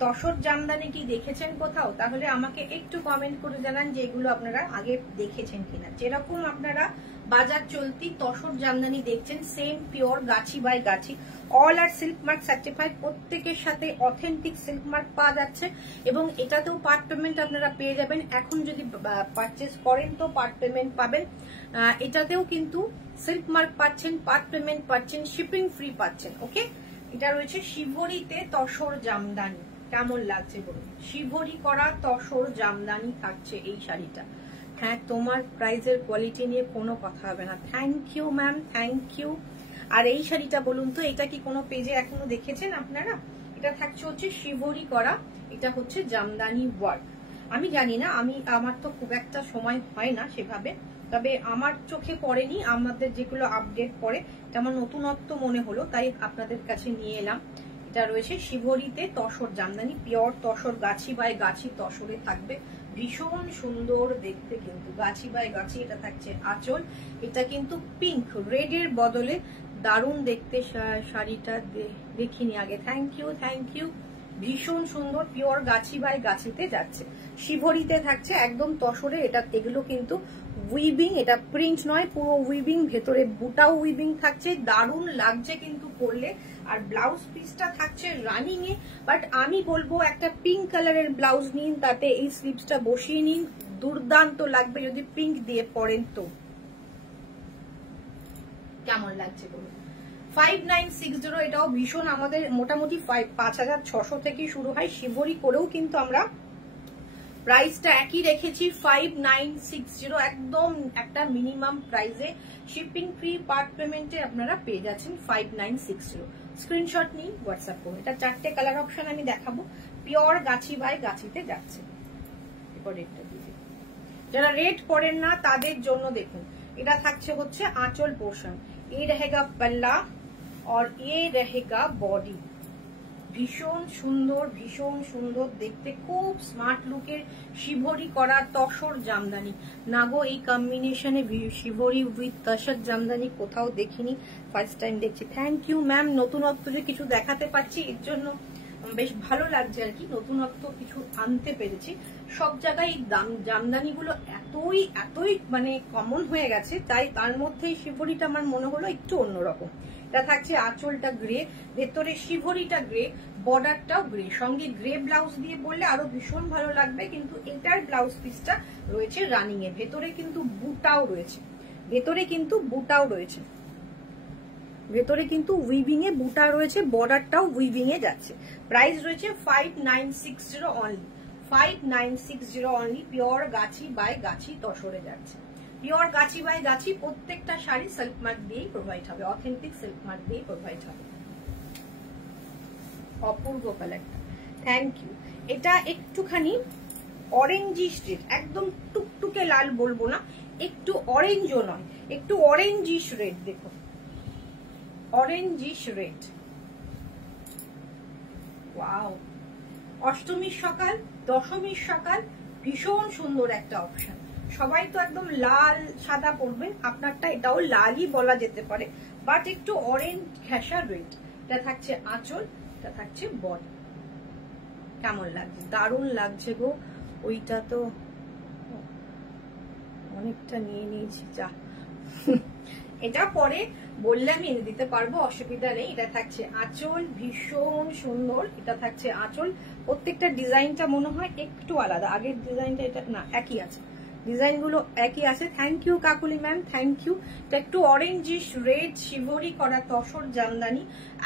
তসর জামদানি কি দেখেছেন কোথাও? তাহলে আমাকে একটু কমেন্ট করে জানান যে এগুলো আপনারা আগে দেখেছেন কিনা। যেরকম আপনারা বাজার চলতি তসর জামদানি দেখছেন, same pure Gachhi by Gachhi, all R silk mark certified, প্রত্যেকের সাথে অথেন্টিক সিল্ক মার্ক পাওয়া যাচ্ছে। এবং এটাতেও পার্ট পেমেন্ট আপনারা পেয়ে যাবেন। এখন যদি পারচেস করেন তো পার্ট পেমেন্ট পাবেন। এটাতেও কিন্তু সিল্ক মার্ক পাচ্ছেন, পার্ট পেমেন্ট পাচ্ছেন, শিপিং ফ্রি পাচ্ছেন। ওকে, এটা রয়েছে শিভরিতে তসর জামদানি। কেমন লাগছে বলুন? শিভরি করা তসর জামদানি থাকছে এই শাড়িটা। হ্যাঁ, তোমার প্রাইজের কোয়ালিটি নিয়ে কোনো কথা হবে না। Thank you ma'am, thank you. আর এই শাড়িটা বলুন তো, এটা কি কোনো পেজে এখনো দেখেছেন আপনারা? এটা থাকছে হচ্ছে শিভরি করা, এটা হচ্ছে জামদানি ওয়ার্ক। আমি জানি না, আমার তো খুব একটা সময় হয় না সেভাবে, তবে আমার চোখে পড়েনি। আমাদের যেগুলো আপডেট পড়ে এটা আমার নতুনত্ব মনে হলো, তাই আপনাদের কাছে নিয়ে এলাম। এটা রয়েছে শিভরিতে tussar Jamdani, pure tussar, Gachhi by গাছি তসরে থাকবে। ভীষণ সুন্দর দেখতে কিন্তু, গাছি বাই গাছি। এটা থাকছে আঁচল, এটা কিন্তু পিঙ্ক রেডের বদলে দারুণ দেখতে শাড়িটা। দেখিনি আগে। Thank you, thank you. ভীষণ সুন্দর, পিওর গাছি বাই গাছিতে যাচ্ছে। শিভরিতে থাকছে একদম তসরে। এগুলো কিন্তু উইভিং, এটা প্রিন্ট নয়, পুরো উইভিং, ভেতরে বুটাও উইভিং থাকছে। দারুণ লাগছে কিন্তু পরলে। আর ব্লাউজ পিসটা থাকছে রানিং এ, বাট আমি বলবো একটা পিঙ্ক কালারের ব্লাউজ নিন, তাতে এই স্লিভসটা বসিয়ে নিন, দুর্দান্ত লাগবে যদি পিঙ্ক দিয়ে পরেন তো। কেমন লাগছে বলুন? 5960, এটাও ভীষণ, আমাদের মোটামুটি 5600 থেকে শুরু হয়। শিভরি করেও কিন্তু আমরা প্রাইসটা একই রেখেছি, 5960, একদম একটা মিনিমাম প্রাইসে শিপিং ফ্রি পার্ট পেমেন্টে আপনারা পেয়ে যাচ্ছেন 5960। স্ক্রিনশট নিন, হোয়াটসঅ্যাপ করুন। এটা 4টে কালার অপশন আমি দেখাবো, পিওর গাছি বাই গাছিতে যাচ্ছে। এরপর রেটটা দিয়ে, যারা রেট পড়েন না তাদের জন্য দেখুন, এটা থাকছে হচ্ছে আঁচল পোর্শন। ये रहेगा पल्ला और ये रहेगा बॉडी। ভীষণ সুন্দর, ভীষণ সুন্দর দেখতে, খুব স্মার্ট লুকের শিভরি করা তসর জামদানি। নাগো, এই কম্বিনেশনে শিভরি উইথ তসর জামদানি কোথাও দেখিনি, ফার্স্ট টাইম দেখছি। Thank you ma'am. নতুনত্ব যে কিছু দেখাতে পারছি এর জন্য বেশ ভালো লাগছে আর কি, নতুনত্ব কিছু আনতে পেরেছি। সব জায়গায় জামদানি গুলো এতই এতই মানে কমন হয়ে গেছে, তাই তার মধ্যে শিভরিটা আমার মনে হলো একটু অন্যরকম। এটা থাকছে আঁচলটা গ্রে, ভেতরে শিভরিটা গ্রে, বর্ডারটাও গ্রে, সঙ্গে গ্রে ব্লাউজ দিয়ে বললে আরো ভীষণ ভালো লাগবে। কিন্তু এটার ব্লাউজ পিসটা রয়েছে রানিং এ, ভেতরে কিন্তু বুটাও রয়েছে, ভেতরে কিন্তু বুটাও রয়েছে, ভেতরে কিন্তু উইভিং এ বুটা রয়েছে, বর্ডারটাও উইভিং এ যাচ্ছে। প্রাইস রয়েছে 5960 only, 5960 only. Pure Gachhi by গাছি তসরে যাচ্ছে, পিওর গাছি বাই গাছি। প্রত্যেকটা শাড়ি সিল্ক মার্ক দিয়েই প্রোভাইড হবে, অথেন্টিক সিল্ক মার্ক দিয়েই প্রোভাইড হবে। অপূর্ব কালারটা, থ্যাংক ইউ। এটা একটুখানি অরেঞ্জিশ রেড, একদম টুকটুকে লাল বলবো না, একটু অরেঞ্জও নয়, একটু অরেঞ্জিশ রেড। দেখো, অরেঞ্জিশ রেড, ওয়াও। অষ্টমীর সকাল, দশমীর সকাল, ভীষণ সুন্দর একটা অপশন। সবাই তো একদম লাল সাদা পরবেন, আপনারটা এটাও লালই বলা যেতে পারে, বাট একটু অরেঞ্জ ঘেঁষা রেড। এটা থাকছে আঁচল, এটা থাকছে বডি। কেমন লাগছে? দারুণ লাগছে গো। ওইটা তো অনেকটা নিয়ে নিয়েছি, যা। এটা পরে বললে আমি এনে দিতে পারবো, অসুবিধা নেই। এটা থাকছে আঁচল, ভীষণ সুন্দর। এটা থাকছে আঁচল। প্রত্যেকটা ডিজাইনটা মনে হয় একটু আলাদা, আগের ডিজাইনটা এটা না, একই আছে, ডিজাইন গুলো একই আছে। Thank you Kakuli ma'am, thank you. এটা একটু অরেঞ্জিশ রেড শিভরি করা তসর জামদানি,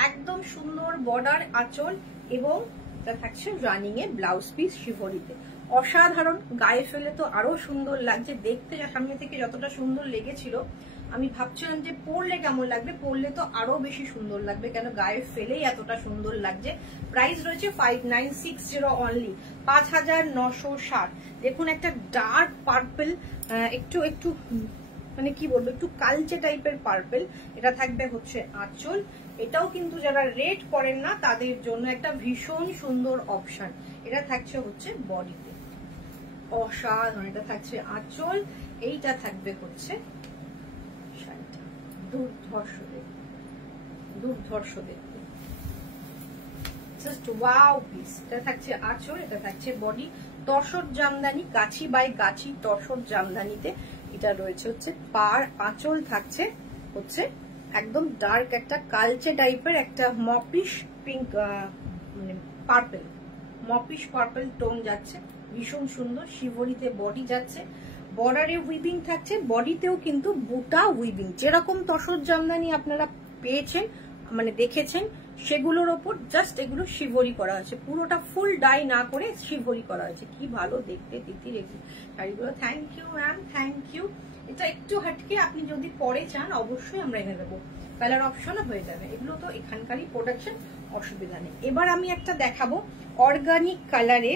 একদম সুন্দর বর্ডার, আঁচল, এবং এটা থাকছে রানিং এ ব্লাউজ পিস শিভরিতে। অসাধারণ, গায়ে ফেলে তো আরো সুন্দর লাগছে দেখতে। সামনে থেকে যতটা সুন্দর লেগেছিল আমি ভাবছিলাম যে পরলে কেমন লাগবে, পরলে তো আরো বেশি সুন্দর লাগবে, কেন গায়ে ফেলেই এতটা সুন্দর লাগছে। প্রাইস রয়েছে 5960 অনলি, 5960। দেখুন একটা ডার্ক পার্পল, একটু একটু মানে কি বলবো, একটু কালচে টাইপের পার্পল। এটা থাকবে হচ্ছে আঁচল। এটাও কিন্তু যারা রেড পরেন না তাদের জন্য একটা ভীষণ সুন্দর অপশন। এটা থাকছে হচ্ছে বডিতে, অসাধারণ। এটা থাকছে আঁচল, এইটা থাকবে হচ্ছে শাড়িটা, দুর্ধর্ষ দেখতে, দুর্ধর্ষ দেখতে, জাস্ট ওয়াও পিস। এটা থাকছে আঁচল, এটা থাকছে body, tussar Jamdani, Gachhi by গাছি তসর জামদানিতে। এটা রয়েছে হচ্ছে পার, আঁচল থাকছে হচ্ছে একদম ডার্ক একটা কালচে টাইপের একটা মপিশ পিঙ্ক, মানে পার্পল, মপিশ পার্পল টোন যাচ্ছে, ভীষণ সুন্দর। শিভরিতে বডি যাচ্ছে, বর্ডারে উইভিং থাকছে, বডিতেও কিন্তু বুটা উইভিং, যেরকম তসর জামদানি আপনারা পেয়েছেন মানে দেখেছেন সেগুলোর ওপর জাস্ট এগুলো শিভরি করা হয়েছে, পুরোটা ফুল ডাই না করে শিভরি করা হয়েছে। কি ভালো দেখতে তিতির শাড়িগুলো। Thank you ma'am, thank you. এটা একটু হাটকে, আপনি যদি পরে চান অবশ্যই আমরা এনে দেবো, কালার অপশনও হয়ে যাবে। এগুলো তো এখানকারই প্রোডাকশন, অসুবিধা নেই। এবার আমি একটা দেখাবো অর্গানিক কালারে,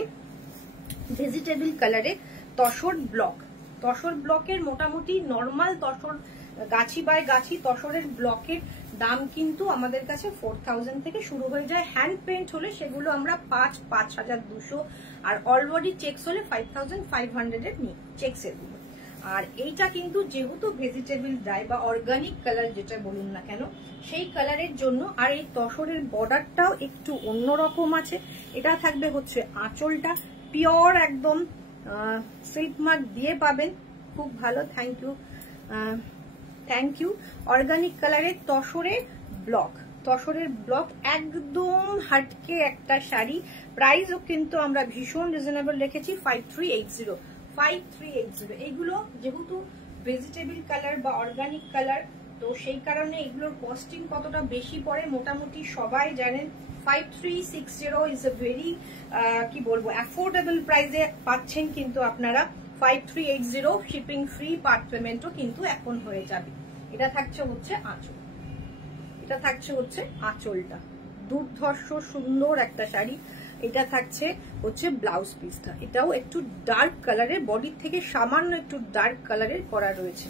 ভেজিটেবল কালারে তসর ব্লক। তসর ব্লকের মোটামুটি নর্মাল তসর গাছি বাই গাছি তসরের ব্লকের দাম কিন্তু আমাদের কাছে 4000 থেকে শুরু হয়ে যায়। হ্যান্ড পেন্ট হলে সেগুলো আমরা 5200, আর অলরেডি চেকস হলে 5500 এর নিই চেকস এর গুলো। আর এইটা কিন্তু যেহেতু ভেজিটেবল ডাই বা অর্গানিক কালার যেটা বলুন না কেন, সেই কালারের জন্য। আর এই তসরের বর্ডারটাও একটু অন্যরকম আছে। এটা থাকবে হচ্ছে আঁচলটা, পিওর একদম সিল্ক মার্ক দিয়ে পাবেন, খুব ভালো। Thank you, thank you. Organic কালারের তসরের ব্লক, তসরের ব্লক একদম হাটকে একটা শাড়ি। প্রাইসও কিন্তু আমরা ভীষণ রিজনেবল রেখেছি, 5380, 5380। এইগুলো যেহেতু ভেজিটেবল কালার বা অর্গানিক কালার, তো সেই কারণে এগুলোর কস্টিং কতটা বেশি পড়ে মোটামুটি সবাই জানেন। 5360 ইজ এ ভেরি কি বলবো অ্যাফোর্ডেবল প্রাইসে পাচ্ছেন কিন্তু আপনারা। 5380 শিপিং ফ্রি, পার্ট পেমেন্টও কিন্তু এখন হয়ে যাবে। এটা থাকছে হচ্ছে আঁচল, এটা থাকছে হচ্ছে আঁচলটা, দুর্ধর্ষ সুন্দর একটা শাড়ি। এটা থাকছে হচ্ছে ব্লাউজ পিসটা, এটাও একটু ডার্ক কালারের, বডির থেকে সামান্য একটু ডার্ক কালারের করা রয়েছে।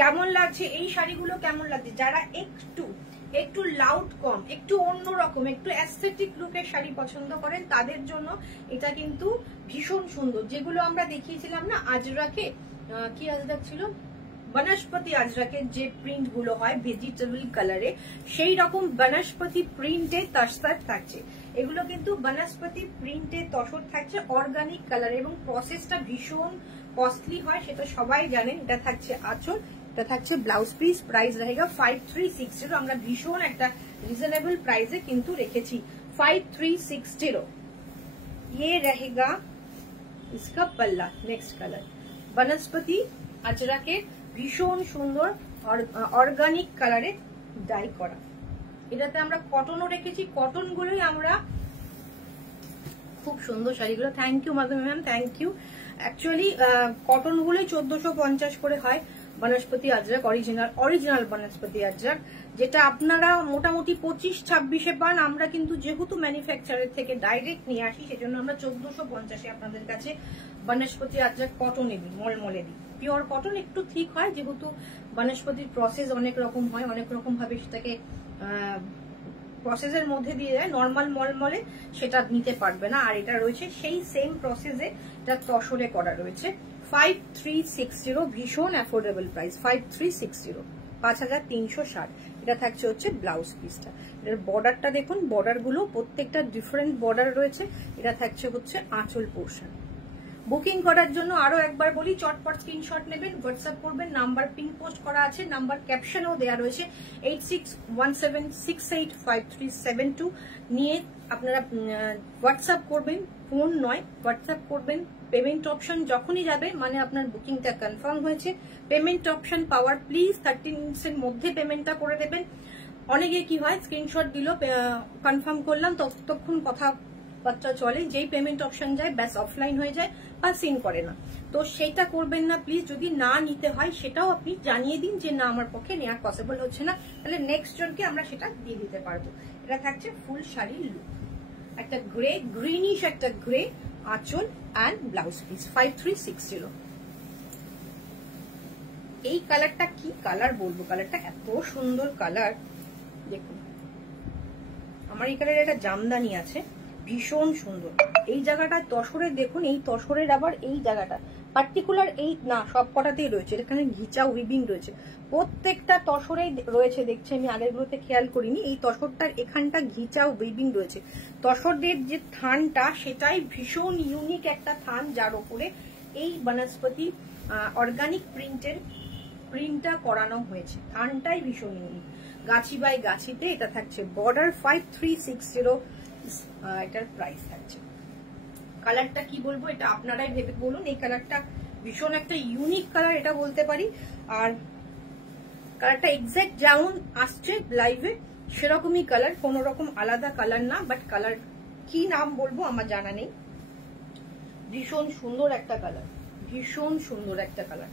কেমন লাগছে এই শাড়িগুলো, কেমন লাগছে? যারা একটু একটু লাউড কম, একটু অন্যরকম, একটু অ্যাস্থেটিক লুকের শাড়ি পছন্দ করেন তাদের জন্য এটা কিন্তু ভীষণ সুন্দর। যেগুলো আমরা দেখিয়েছিলাম না আজরাকে, কি আজরাক ছিল, বনস্পতি আজরাকের যে প্রিন্ট গুলো হয় ভেজিটেবল কালারে, সেই রকম বনস্পতি প্রিন্টে তসর থাকছে। এগুলো কিন্তু বনস্পতি প্রিন্টে তসর থাকছে অর্গানিক কালারে, এবং প্রসেসটা ভীষণ কস্টলি হয় সেটা সবাই জানেন। এটা থাকছে আঁচল, এটা থাকছে ব্লাউজ পিস। প্রাইস रहेगा 5360। আমরা ভীষণ একটা রিজনেবল প্রাইসে কিন্তু রেখেছি 5360। ये रहेगा इसका पल्ला, नेक्स्ट कलर বনস্পতি আজরাকে, ভীষণ সুন্দর অর্গানিক কালারে ডাই করা। এটাতে আমরা কটনও রেখেছি, কটন গুলোই আমরা খুব সুন্দর শাড়িগুলো। Thank you Madhavi ma'am, thank you. Actually cotton গুলোই 1450 করে হয়। বনস্পতি আজরাক অরিজিনাল বনস্পতি আজরাক, যেটা আপনারা মোটামুটি 25-26 পান। আমরা কিন্তু যেহেতু ম্যানুফ্যাকচারের থেকে ডাইরেক্ট নিয়ে আসি সেজন্য আমরা 1450 আপনাদের কাছে বনস্পতি আজরাক কটনে দিই, মলমলে দিই। পিওর কটন একটু ঠিক হয়, যেহেতু বনস্পতির প্রসেস অনেক রকম হয়, অনেক রকম ভাবে সেটাকে প্রসেসের মধ্যে দিয়ে যায়। নর্মাল মলমলে সেটা নিতে পারবে না। আর এটা রয়েছে সেই সেম প্রসেসে, এটা তসরে করা রয়েছে। 5360, ভীষণ অ্যাফোর্ডেবল প্রাইস, 5360, 5360। এটা থাকছে হচ্ছে ব্লাউজ পিসটা। এটার বর্ডারটা দেখুন, বর্ডার গুলো প্রত্যেকটা ডিফারেন্ট বর্ডার রয়েছে। এটা থাকছে হচ্ছে আঁচল পোর্শন, বুকিং করার জন্য আরো একবার বলি, চটপট স্ক্রিনশট নেবেন, হোয়াটসঅ্যাপ করবেন, নাম্বার পিন পোস্ট করা আছে, নাম্বার ক্যাপশনও দেওয়া রয়েছে 8617685372 নিয়ে আপনারা হোয়াটসঅ্যাপ করবেন, ফোন নয় হোয়াটসঅ্যাপ করবেন। পেমেন্ট অপশন যখনই যাবে মানে আপনার বুকিংটা কনফার্ম হয়েছে। পেমেন্ট অপশন পাওয়ার প্লিজ 30 মিনিটসের মধ্যে পেমেন্টটা করে দেবেন। অনেকে কি হয় স্ক্রিনশট দিল, কনফার্ম করলাম, ততক্ষণ কথাবার্তা চলে, যেই পেমেন্ট অপশন যায় ব্যাস অফলাইন হয়ে যায় বা সিন করে না। তো সেটা করবেন না প্লিজ। যদি না নিতে হয় সেটাও আপনি জানিয়ে দিন যে না আমার পক্ষে নেওয়া পসিবল হচ্ছে না, তাহলে নেক্সট জনকে আমরা সেটা দিয়ে দিতে পারবো। এটা থাকছে ফুল শাড়ির লুক, একটা গ্রে গ্রিনিশ একটা গ্রে আঁচল অ্যান্ড ব্লাউজ পিস 5360। এই কালারটা কি কালার বলবো, কালারটা এত সুন্দর কালার। দেখুন আমার এই কালারের একটা জামদানি আছে, ভীষণ সুন্দর। এই জায়গাটা তসরের, দেখুন এই তসরের আবার এই জায়গাটা পার্টিকুলার, এই না সব কটাতেই রয়েছে, এখানে ঘিচা উইভিং রয়েছে, প্রত্যেকটা তসরেই রয়েছে। দেখছি আমি আগেরগুলোতে খেয়াল করিনি, এই তসরটার এখানটা ঘিচা উইভিং রয়েছে। তসরদের যে থানটা সেটাই ভীষণ ইউনিক একটা থান, যার উপরে এই বনস্পতি অর্গানিক প্রিন্টটা করানো হয়েছে। থানটাই ভীষণ ইউনিক, গাছি বাই গাছিতে। এটা থাকছে বর্ডার 5360, এটার প্রাইস থাকছে। কালারটা কি বলবো, এটা আপনারাই ভেবে বলুন। এই কালারটা ভীষণ একটা ইউনিক কালার এটা বলতে পারি। আর কালারটা এক্সাক্ট যেমন আসছে লাইভে সেরকমই কালার, কোন রকম আলাদা কালার না। বাট কালার কি নাম বলবো আমার জানা নেই। ভীষণ সুন্দর একটা কালার, ভীষণ সুন্দর একটা কালার।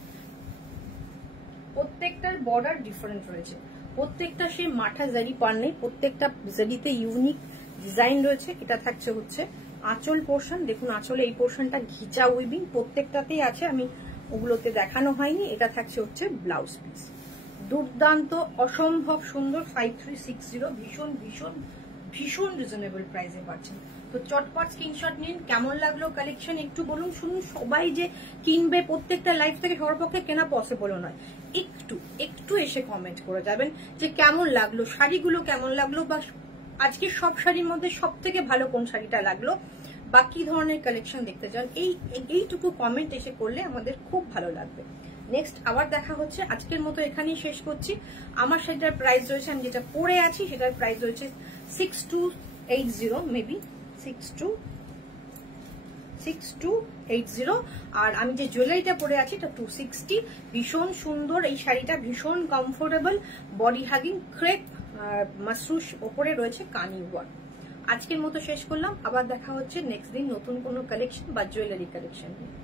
প্রত্যেকটার বর্ডার ডিফারেন্ট রয়েছে, প্রত্যেকটা সেই মাঠা জারি পার নেই, প্রত্যেকটা জারিতে ইউনিক ডিজাইন রয়েছে। এটা থাকছে হচ্ছে আঁচল পোর্শন, দেখুন আঁচলে এই পোর্শনটা ঘিচা উইভিং প্রত্যেকটাতেই আছে, আমি ওগুলোতে দেখানো হয়নি। এটা থাকছে হচ্ছে ব্লাউজ পিস, দুর্দান্ত অসম্ভব সুন্দর 5360, ভীষণ ভীষণ ভীষণ রিজনেবল প্রাইসে পাচ্ছেন। তো চটপট স্ক্রিনশট নিন। কেমন লাগলো কালেকশন একটু বলুন। শুনুন, সবাই যে কিনবে প্রত্যেকটা লাইভ থেকে সবার পক্ষে কেনা পসিবল নয়, একটু এসে কমেন্ট করে যাবেন যে কেমন লাগলো, শাড়িগুলো কেমন লাগলো, বা আজকে সব শাড়ির মধ্যে সব থেকে ভালো কোন শাড়িটা লাগলো, বা কি ধরনের কালেকশন দেখতে চান, এইটুকু কমেন্ট এসে করলে আমাদের খুব ভালো লাগবে। নেক্সট আবার দেখা হচ্ছে, আজকের মতো এখানেই শেষ করছি। আমার সেটার প্রাইস রয়েছে, আমি যেটা পরে আছি সেটার প্রাইস রয়েছে 6280, মেবি 6280। আর আমি যে জুয়েলারিটা পরে আছি এটা 260। ভীষণ সুন্দর এই শাড়িটা, ভীষণ কমফোর্টেবল, বডি হাগিং ক্রেপ মাশরুশ ওপরে রয়েছে কানি ওয়ার্ক। আজকের মতো শেষ করলাম, আবার দেখা হচ্ছে নেক্সট দিন নতুন কোনো কালেকশন বা জুয়েলারি কালেকশন নিয়ে।